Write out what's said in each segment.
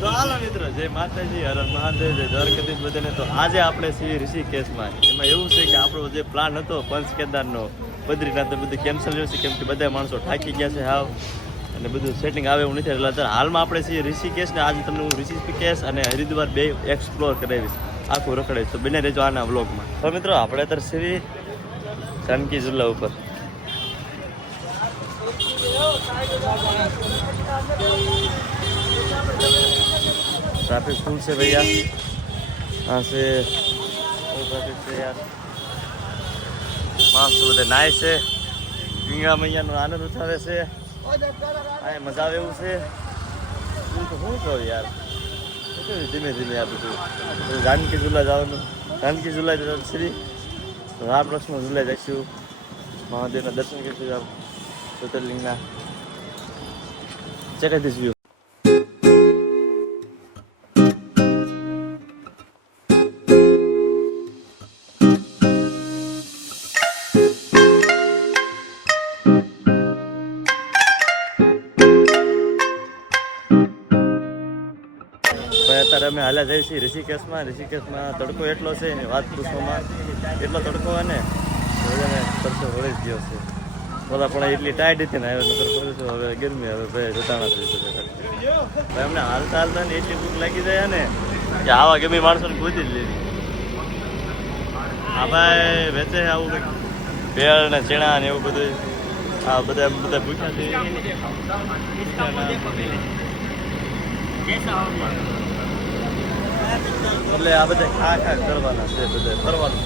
તો હાલો મિત્રો, જય માતાજી, હર હર મહાદેવ, જય દ્વારકાધીશ બધાને. તો આજે આપણે છીએ ઋષિકેશમાં. એમાં એવું છે કે આપણો જે પ્લાન હતો પંચ કેદારનો, બદ્રીનાથ, બધું કેન્સલ રહ્યું છે કેમ કે બધા માણસો થાકી ગયા છે હાવ, અને બધું સેટિંગ આવે એવું નથી. એટલે હાલમાં આપણે છીએ ઋષિકેશ, ને આજે તમને હું ઋષિકેશ અને હરિદ્વાર બે એક્સપ્લોર કરાવીશ, આખું રખડાવીશ. તો બને રહેજો આના વ્લોગમાં. તો મિત્રો, આપણે અત્યારે છીએ જાનકી ઝુલા ઉપર. ट्रैफिक फुल से भैया, यहाँ से ट्रैफिक से यार माणસો બધા નાય છે, ગંગા મૈયાનો આનંદ ઉઠાવે છે, આ મજા આવે એવું છે. તો શું કહું યાર, ધીમે ધીમે આ બધું જાનકી ઝુલા જવાનું. જાનકી ઝુલા શ્રી રામકૃષ્ણ ઝુલા જઈશું, મહાદેવના દર્શન કરીશું, આમ જ્યોતિર્લિંગના. Check this view. અત્યારે અમે હાલ્યા જઈએ છીએ ઋષિકેશમાં. ઋષિકેશમાં તડકો એટલો છે ને વાત પૂછવામાં, એટલો તડકો હોય ને બધાને તડકો વળી જ ગયો છે. બધા પણ એટલી ટાઈટ હતી ને, હવે હવે ગરમી, હવે ભાઈ જોતાણા થઈ શકે. ભાઈ અમને હાલતા હાલતા ને એટલી ભૂખ લાગી જાય ને કે આવા ગમે માણસોને ગોતી જ લેવી. આ ભાઈ વેચે આવું કંઈક ભેળ ને ચણા ને એવું બધું. આ બધા ભૂખ્યા છે એટલે આ બધા ખા કરવાના છે, બધા ફરવાનું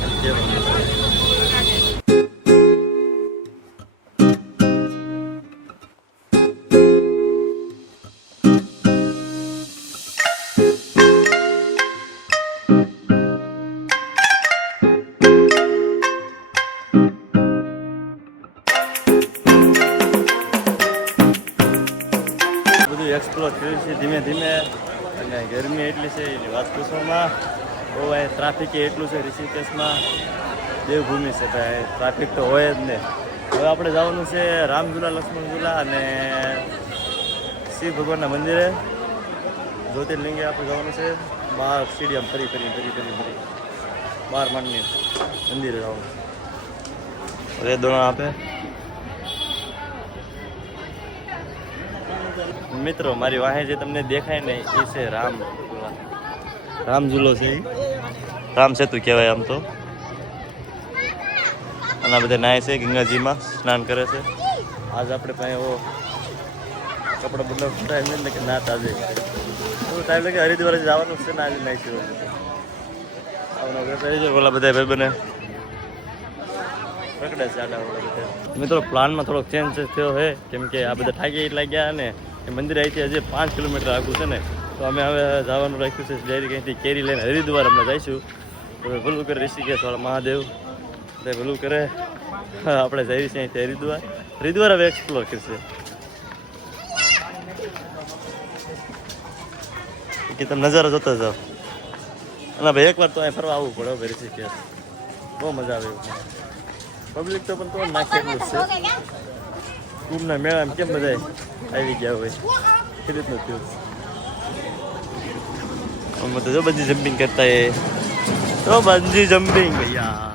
બધું એક્સપ્લોર કર્યું છે ધીમે ધીમે. અને ગરમી એટલી છે એની વાત પૂછવામાં, બહુ અહીં ટ્રાફિક એટલું છે ઋષિકેશમાં. દેવભૂમિ છે ભાઈ, ટ્રાફિક તો હોય જ ને. હવે આપણે જવાનું છે રામઝુલા, લક્ષ્મણ ઝુલા અને શિવ ભગવાનના મંદિરે, જ્યોતિર્લિંગે આપણે જવાનું છે. બહાર સીડીએમ ફરી 12 માળની મંદિરે જવાનું છે. રે દોણા આપે મિત્રો. મારી વાહે જે તમને દેખાય ને એ છે રામ ઝૂલો છે, રામ સેતુ કહેવાય આમ તો. અને આ બધા નાય છે, ગંગાજીમાં સ્નાન કરે છે. આજ આપણે પાસે એવો કપડા બદલાવ ટાઈમ ને કે ના તાજે એવું ટાઈમ લાગે. હરિદ્વાર જવાનું છે ને આજે નાખ્યું આવવાનું. ઓલા બધા ભાઈ બને રખડે છે આડા બધા. મિત્રો પ્લાનમાં થોડોક ચેન્જ થયો છે કેમ કે આ બધા થાકી એટલા ગયા ને એ મંદિર અહીંથી હજી 5 કિલોમીટર આગું છે ને, તો અમે હવે જવાનું રાખ્યું છે ડાયરેક્ટ અહીંથી કેરી લઈને હરિદ્વાર અમે જઈશું. હવે ભલું કરે ઋષિકેશ વાળા મહાદેવ, તે ભલું કરે. આપણે જઈએ છીએ અહીંથી હરિદ્વાર હવે એક્સપ્લોર કરશે કે તમે નજારો જોતા જાઓ. અને ભાઈ એકવાર તો અહીં ફરવા આવવું પડે હવે ઋષિકેશ, બહુ મજા આવે એવું. પબ્લિક તો પણ તો નાખે એટલું જ છે. કુંભના મેળામાં કેમ બધા આવી ગયા હોય એ રીતનું થયું. અમે તો જો બંજી જમ્પિંગ કરતા એ તો બંજી જમ્પિંગ ભૈયા.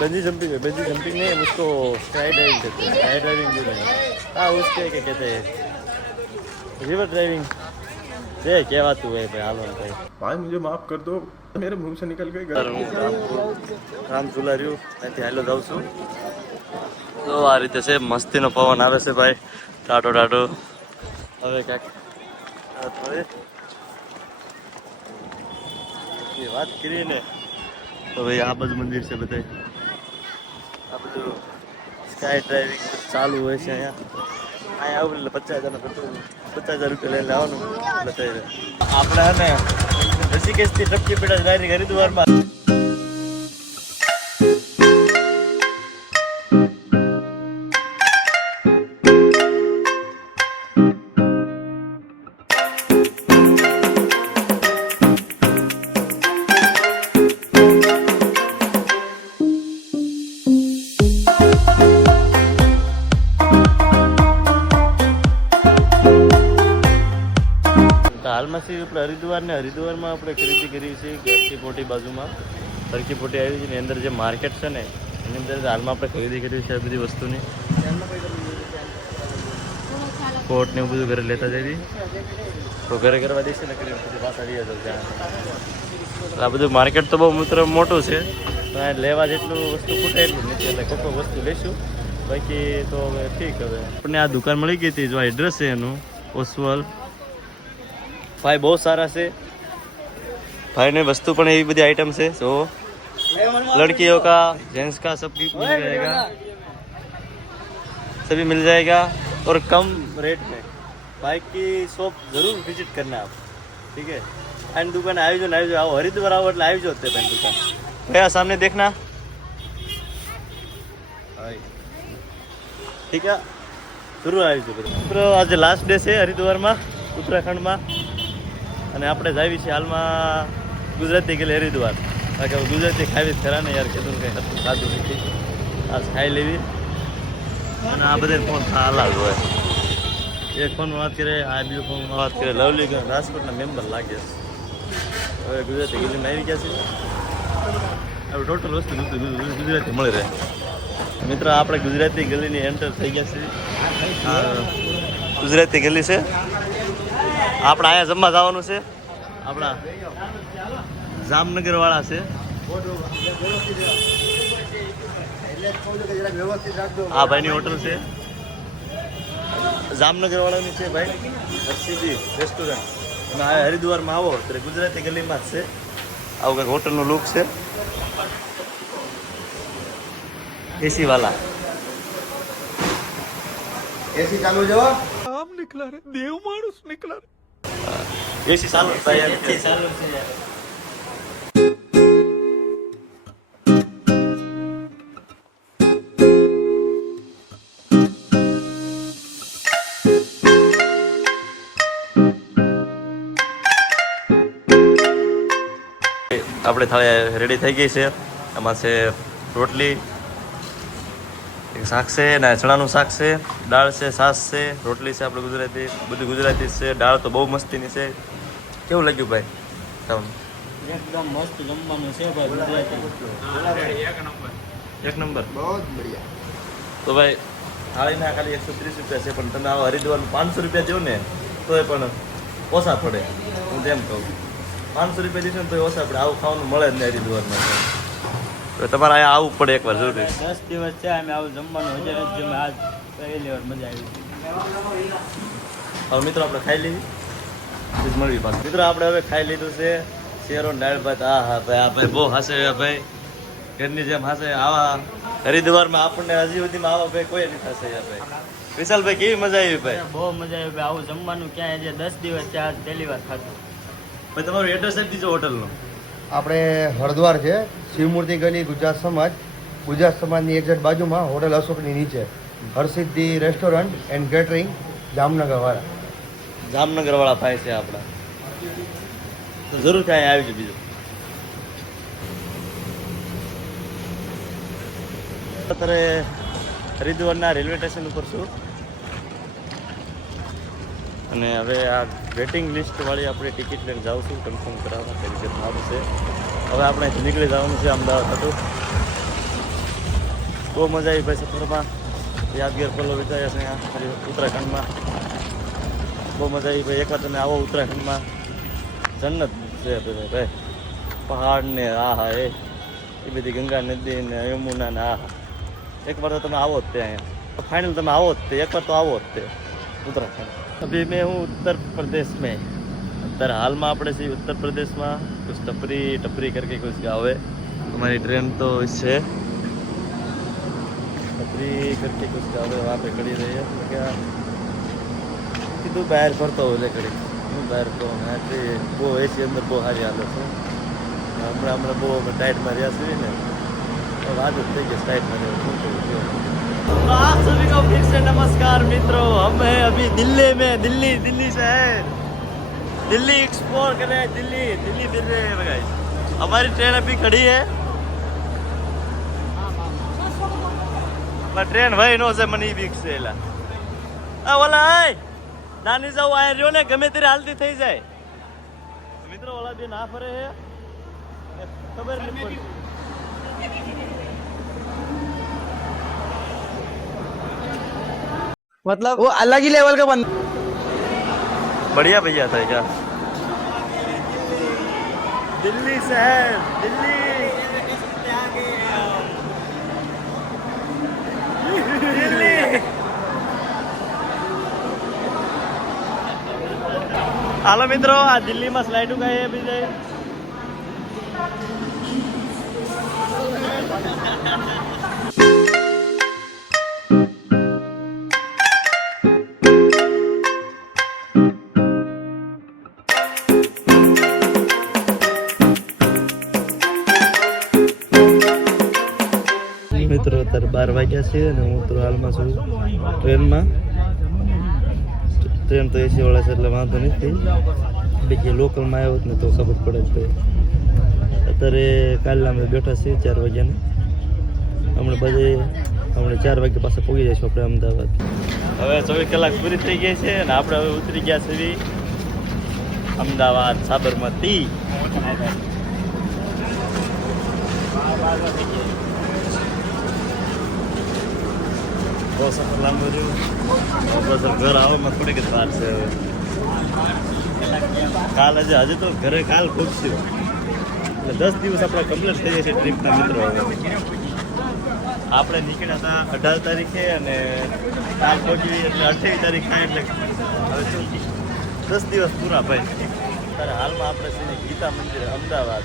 बंजी जंपिंग नहीं, उसको स्काई ड्राइविंग कहते हैं. स्काई ड्राइविंग भी नहीं, हाँ उसके क्या कहते हैं, रिवर ड्राइविंग. ये क्या बात हुई भाई? हाल भाई भाई मुझे माफ कर दो, मेरे मुंह से निकल गई. રામ ઝુલા રહ્યું ત્યાંથી હાલો જાઉં છું. તો આ રીતે છે, મસ્તીનો પવન આવે છે ભાઈ, ટાટો ટાટો. હવે ક્યાંક એ વાત કરીએ ને તો ભાઈ આ બધું મંદિર છે બધે. આ બધું સ્કાય ડ્રાઇવિંગ ચાલુ હોય છે અહીંયા આવું એટલે 50,000 રૂપિયા લઈને આવવાનું. એટલે આપણે ને ઋષિકેશથી ટપકી પડ્યા ડાયરેક્ટ હરિદ્વારમાં. હાલમાં છીએ આપણે હરિદ્વાર ને હરિદ્વારમાં આપણે ખરીદી કરી છે ઘરકી પોટી બાજુમાં ઘરકી પોટી આવી છે ને અંદર જે માર્કેટ છે ને એની અંદર હાલમાં આપણે ખરીદી કરી છે આ બધી વસ્તુની કોટ ને એવું બધું ઘરે લેતા જઈએ તો ઘરે કરવા દઈશું ને કરી પછી પાછા આવી જતો ત્યાં આ બધું માર્કેટ તો બહુ મિત્ર મોટું છે તો આ લેવા જેટલું વસ્તુ ખૂટે એટલું નથી એટલે કોઈ વસ્તુ લઈશું બાકી તો હવે ઠીક હવે આપણને આ દુકાન મળી ગઈ હતી જો આ એડ્રેસ છે એનું ઓસવાલ ભાઈ બહુ સારા છે ભાઈને વસ્તુ પણ એવી બધી आइटम છે जो लड़कियों का जेंट्स का सब मिल जाएगा सभी मिल जाएगा और कम रेट में बाइक की शॉप जरूर विजिट करना आप ठीक है एंड दुकान આવી જાઓ આવો હરિદ્વાર આવો એટલે આવી જાઓ તે ભાઈ દુકાન भैया सामने देखना ठीक है જરૂર આવી જાઓ મિત્રો આજે લાસ્ટ ડે છે હરિદ્વારમાં ઉત્તરાખંડમાં અને આપણે જાવી છે હાલમાં ગુજરાતી ગયેલી હરિદ્વાર કારણ કે ગુજરાતી ખાવી જ ખરા ને યાર કીધું કંઈ હતું સાદું નથી આ ખાઈ લેવી અને આ બધા ફોન અલગ હોય એક ફોનમાં વાત કરે આ બીજો ફોનમાં વાત કરે લવલી રાજકોટના મેમ્બર લાગે છે હવે ગુજરાતી ગલીમાં આવી ગયા છે હવે ટોટલ વસ્તુ ગુજરાતી મળી રહે મિત્રો આપણે ગુજરાતી ગલીની એન્ટર થઈ ગયા છે ગુજરાતી ગલી છે આપણે અહીંયા જમવા જવાનું છે આપણા જામનગર વાળા છે આ ભાઈની હોટલ છે જામનગર વાળાની છે ભાઈ હર્ષિદી રેસ્ટોરન્ટ અને આ હરિદ્વારમાં આવો ત્યારે ગુજરાતી ગલીમાં જ છે આવું કંઈક હોટલનું લુક છે એસી વાલા एसी चालू जो આમ નીકળા રે દેવ માણસ નીકળા રે એસી ચાલુ થાય એસી ચાલુ છે યાર આપણે થાળી રેડી થઈ ગઈ છે આમાં છે રોટલી એક શાક છે ને ચણાનું શાક છે દાળ છે છાશ છે રોટલી છે આપણે ગુજરાતી બધું ગુજરાતી છે દાળ તો બહુ મસ્તીની છે કેવું લાગ્યું ભાઈ તમને એકદમ મસ્ત જમવાનું છે ભાઈ ગુજરાતી એક નંબર बहुत बढ़िया તો ભાઈ થાળીના ખાલી 130 રૂપિયા છે પણ તમે આવો હરિદ્વારમાં 500 રૂપિયા દો ને તોય પણ ઓછા પડે હું તેમ કહું 500 રૂપિયા દીધું ને તો ઓછા પડે આવું ખાવાનું મળે જ નહીં હરિદ્વારમાં તો તમારે અહીંયા આવવું પડે એકવાર જરૂરી 10 દિવસ છે અમે આવું જમવાનું હજાર જ જમે આજ પહેલી વાર મજા આવી હવે મિત્રો આપણે ખાઈ લીધી પછી મળવી પાછું મિત્રો આપણે હવે ખાઈ લીધું છે શેરો દાળ ભાત આ હા ભાઈ આ ભાઈ બહુ હાસે ભાઈ ઘરની જેમ હાસે આવા હરિદ્વારમાં આપણને હજી સુધીમાં આવા ભાઈ કોઈ નથી થશે યાર ભાઈ વિશાલભાઈ કેવી મજા આવી ભાઈ બહુ મજા આવી ભાઈ આવું જમવાનું ક્યાંય હજી 10 દિવસ છે આજ પહેલી વાર ખાધું ભાઈ તમારું એડ્રેસ આપી દીજો હોટલનું આપણે હરદ્વાર છે શિવમૂર્તિ ગલી ગુજરાત સમાજની એક્ઝેક્ટ બાજુમાં હોટલ અશોકની નીચે Harsiddhi restaurant and catering Jamnagar વાળા જામનગર વાળા ભાઈ છે આપણા તો જરૂર ત્યાં આવી છે બીજું અત્યારે હરિદ્વારના રેલવે સ્ટેશન ઉપર છું અને હવે આ વેટિંગ લિસ્ટ વાળી આપણે ટિકિટ લઈને જાઉં છું કન્ફર્મ કરાવવા કઈ રીતે સારું છે હવે આપણે અહીંથી નીકળી જવાનું છે અમદાવાદ હતું બહુ મજા આવી ભાઈ સફરમાં યાદગાર પલો વિચાર્યા છે અહીંયા ઉત્તરાખંડમાં બહુ મજા આવી ભાઈ એકવાર તમે આવો ઉત્તરાખંડમાં જન્નત છે ભાઈ પહાડ ને આ હા એ બધી ગંગા નદી ને યમુના ને આ હા એકવાર તો તમે આવો જ તે અહીંયા ફાઇનલ તમે આવો જ તે એકવાર તો આવો જ તે उत्तराखंड अभी मैं हूँ उत्तर प्रदेश में અત્યારે હાલમાં આપણે છીએ उत्तर प्रदेश में कुछ टपरी करके कुछ गाँव है हमारी ट्रेन तो इससे टपरी करके कुछ गाँव है वहाँ पे खड़ी रही है तो क्या कि तू बाहर फरता हो ले खड़ी હું બહાર તો બહુ એસી અંદર બહુ સારી હાલત છે હમણાં બહુ ટાઈટમાં રહ્યા છીએ ને તો વાત જ થઈ ગઈ ટાઈટમાં રહ્યો तो आप सभी को फिर से नमस्कार मित्रों हम हैं अभी दिल्ली में दिल्ली शहर दिल्ली एक्सप्लोर कर रहे हैं दिल्ली फिर रहे हैं गाइस हमारी ट्रेन अभी खड़ी है ट्रेन भाई नो से मनी बीक से ला आ वाला है नानी जाऊ आया રહ્યો ને ગમે ત્યારે હાલતી થઈ જાય મિત્રો ઓલા બે ના ફરે હે ખબર નહીં પડી मतलब वो अलग ही लेवल का बंदा। बढ़िया भैया था क्या दिल्ली शहर दिल्ली दिल्ली હાલો મિત્રો આ દિલ્હીમાં સ્લાઇડ ઉગાય બીજે મિત્રો અત્યારે 12 વાગ્યા છે અને હું તો હાલમાં છું ટ્રેનમાં ટ્રેન તો એસી વાળા છે એટલે વાંધો નથી બીજી લોકલમાં આવ્યો ને તો ખબર પડે છે અત્યારે કાલના અમે બેઠા છીએ 4 વાગ્યાને હમણાં 4 વાગ્યા પાસે પહોંચી જઈશું આપણે અમદાવાદ હવે 24 કલાક પૂરી થઈ ગઈ છે અને આપણે હવે ઉતરી ગયા છીએ અમદાવાદ સાબરમતી બહુ સફર લાંબો રહ્યો બસ ઘર આવવામાં થોડીક જ વાર છે હવે કાલ હજી તો ઘરે કાલ પહોંચ્યું એટલે 10 દિવસ આપણા કમ્પ્લીટ થઈ જશે ટ્રીપના મિત્રો હવે આપણે નીકળ્યા હતા 18 તારીખે અને કાલ પહોંચી એટલે 28 તારીખ થાય એટલે હવે શું 10 દિવસ પૂરા ભાઈ ત્યારે હાલમાં આપણે છે ગીતા મંદિર અમદાવાદ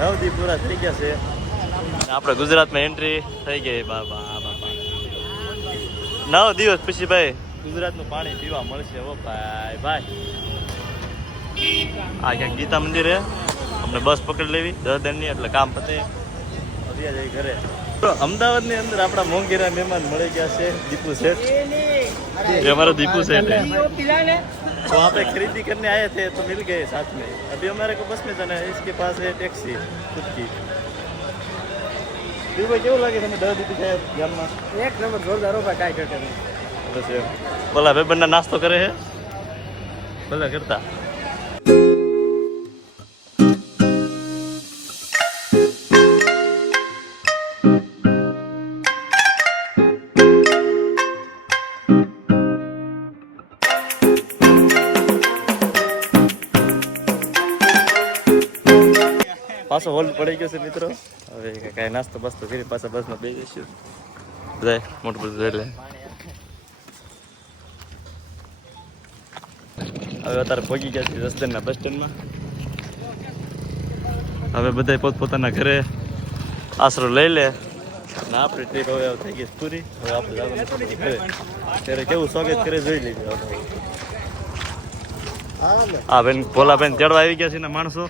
9 દી પૂરા થઈ ગયા છે આપણે ગુજરાતમાં એન્ટ્રી થઈ ગઈ બાબા 9 દિવસ પછી ભાઈ ગુજરાતનું પાણી પીવા મળશે ઓ ભાઈ આ ક્યાંક ગીતા મંદિરે અમને બસ પકડી લેવી 10 દિનની એટલે કામ પતે ફર્યા જાય ઘરે તો અમદાવાદની અંદર આપણા મોંઘેરા મહેમાન મળી ગયા છે દીપુ શેઠ ये हमारा दीपू सेठ है तो वहाँ पे खरीदी करने आए थे तो मिल गए साथ में अभी हमारे को बस में जाना है इसके पास है टैक्सी खुद की दीपू भाई केવું લાગે તમે 10 દીધી છે ગામમાં एक नंबर जोरदार हो काय करते બસ એમ બોલા ભાઈ બંને નાસ્તો કરે છે ભલે કરતા પાછો હોલ્ડ પડી ગયો છે મિત્રો હવે કાંઈ નાસ્તો બાસ્તો કરી પાછા બસમાં બેસી જઈશું બધા મોટું બધું જોઈ લે હવે અત્યારે પહોંચી ગયા છે રસ્તેના બસ સ્ટેન્ડમાં હવે બધા પોતપોતાના ઘરે આશરો લઈ લે અને આપણી ટ્રીપ હવે થઈ ગઈ પૂરી હવે આપણે જવાનું ઘરે ત્યારે કેવું સ્વાગત કરે જોઈ લેજો હા બેન ભોલા બેન તેડવા આવી ગયા છે ને માણસો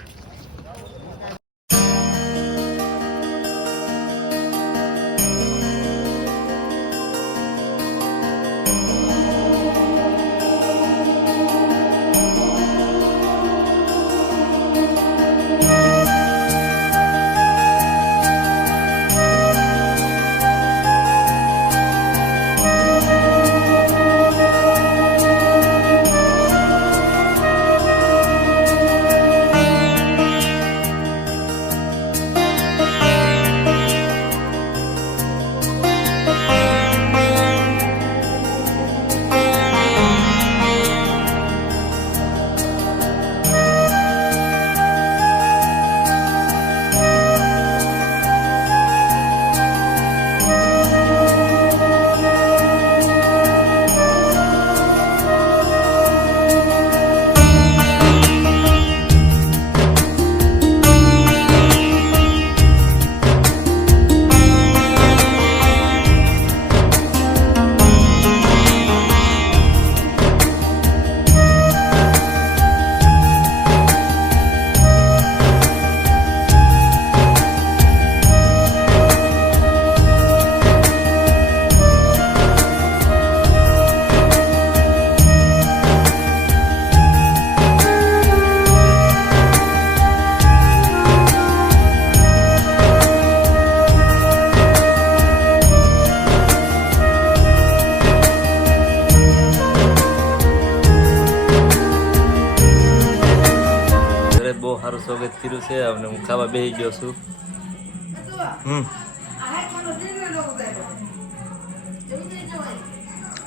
બહુ સારું સ્વાગત કર્યું છે અને હું ખાવા બેસી ગયો છું.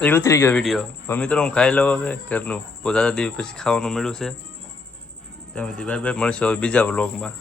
એ ઉતરી ગયો વિડીયો. હવે મિત્રો હું ખાઈ લઉં હવે ઘરનું. બહુ દાદા દિવસ પછી ખાવાનું મળ્યું છે. ત્યાં સુધી બાય બાય. મળશું હવે બીજા વ્લોગમાં.